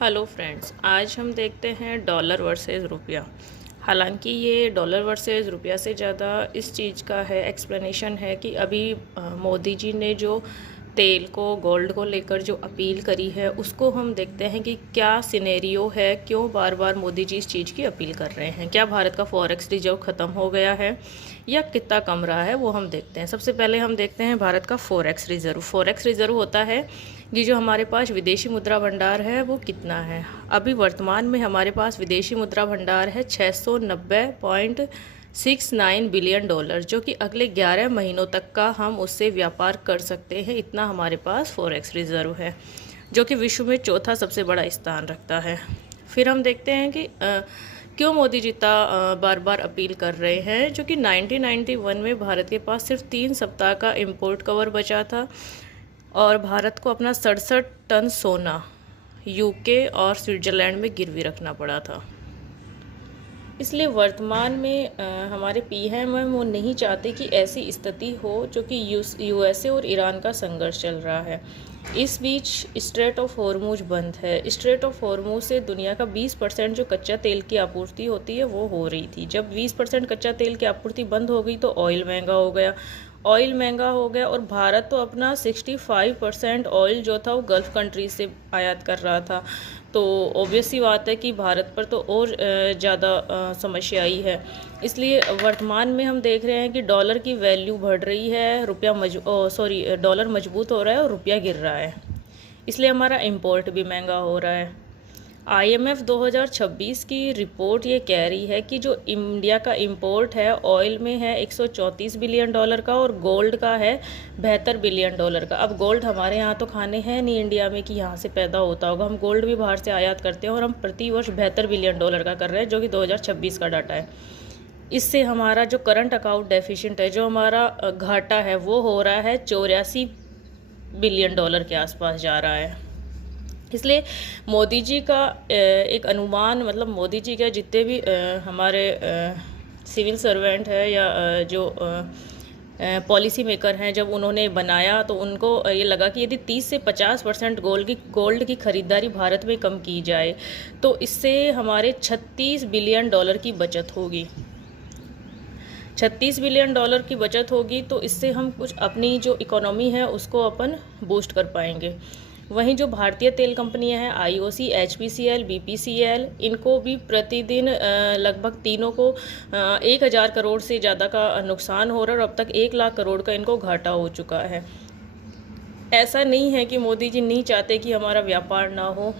Hello friends, आज हम देखते हैं डॉलर वर्सेस रुपया। हालांकि ये डॉलर वर्सेस रुपया से ज़्यादा इस चीज़ का है एक्सप्लेनेशन है कि अभी मोदी जी ने जो तेल को गोल्ड को लेकर जो अपील करी है उसको हम देखते हैं कि क्या सिनेरियो है, क्यों बार बार मोदी जी इस चीज़ की अपील कर रहे हैं। क्या भारत का फॉरेक्स रिजर्व ख़त्म हो गया है या कितना कम रहा है, वो हम देखते हैं। सबसे पहले हम देखते हैं भारत का फॉरेक्स रिजर्व। फॉरेक्स रिजर्व होता है कि जो हमारे पास विदेशी मुद्रा भंडार है वो कितना है। अभी वर्तमान में हमारे पास विदेशी मुद्रा भंडार है 690.69 बिलियन डॉलर, जो कि अगले 11 महीनों तक का हम उससे व्यापार कर सकते हैं। इतना हमारे पास फॉरेक्स रिजर्व है, जो कि विश्व में चौथा सबसे बड़ा स्थान रखता है। फिर हम देखते हैं कि क्यों मोदी जी बार बार अपील कर रहे हैं। जो कि 1991 में भारत के पास सिर्फ 3 सप्ताह का इम्पोर्ट कवर बचा था और भारत को अपना 67 टन सोना यूके और स्विट्ज़रलैंड में गिरवी रखना पड़ा था। इसलिए वर्तमान में हमारे पीएम वो नहीं चाहते कि ऐसी स्थिति हो जो कि यूएसए और ईरान का संघर्ष चल रहा है। इस बीच स्ट्रेट ऑफ हॉर्मुज बंद है। स्ट्रेट ऑफ हॉर्मुज से दुनिया का 20% जो कच्चा तेल की आपूर्ति होती है वो हो रही थी। जब 20% कच्चा तेल की आपूर्ति बंद हो गई तो ऑयल महंगा हो गया। और भारत तो अपना 65% ऑयल जो था वो गल्फ़ कंट्रीज से आयात कर रहा था। तो ऑब्वियस सी बात है कि भारत पर तो और ज़्यादा समस्या आई है। इसलिए वर्तमान में हम देख रहे हैं कि डॉलर की वैल्यू बढ़ रही है, डॉलर मजबूत हो रहा है और रुपया गिर रहा है। इसलिए हमारा इंपोर्ट भी महंगा हो रहा है। IMF 2026 की रिपोर्ट ये कह रही है कि जो इंडिया का इंपोर्ट है ऑयल में है 134 बिलियन डॉलर का और गोल्ड का है 72 बिलियन डॉलर का। अब गोल्ड हमारे यहाँ तो खाने हैं नहीं इंडिया में कि यहाँ से पैदा होता होगा। हम गोल्ड भी बाहर से आयात करते हैं और हम प्रति वर्ष 72 बिलियन डॉलर का कर रहे हैं, जो कि 2026 का डाटा है। इससे हमारा जो करंट अकाउंट डेफिशिएंट है, जो हमारा घाटा है, वो हो रहा है 84 बिलियन डॉलर के आसपास जा रहा है। इसलिए मोदी जी का एक अनुमान, मतलब मोदी जी के जितने भी हमारे सिविल सर्वेंट है या जो पॉलिसी मेकर हैं, जब उन्होंने बनाया तो उनको ये लगा कि यदि 30 से 50% गोल्ड की खरीदारी भारत में कम की जाए तो इससे हमारे 36 बिलियन डॉलर की बचत होगी। 36 बिलियन डॉलर की बचत होगी तो इससे हम कुछ अपनी जो इकोनॉमी है उसको अपन बूस्ट कर पाएंगे। वहीं जो भारतीय तेल कंपनियां हैं IOC, HPCL, BPCL, इनको भी प्रतिदिन लगभग तीनों को 1000 करोड़ से ज़्यादा का नुकसान हो रहा है और अब तक 1 लाख करोड़ का इनको घाटा हो चुका है। ऐसा नहीं है कि मोदी जी नहीं चाहते कि हमारा व्यापार ना हो।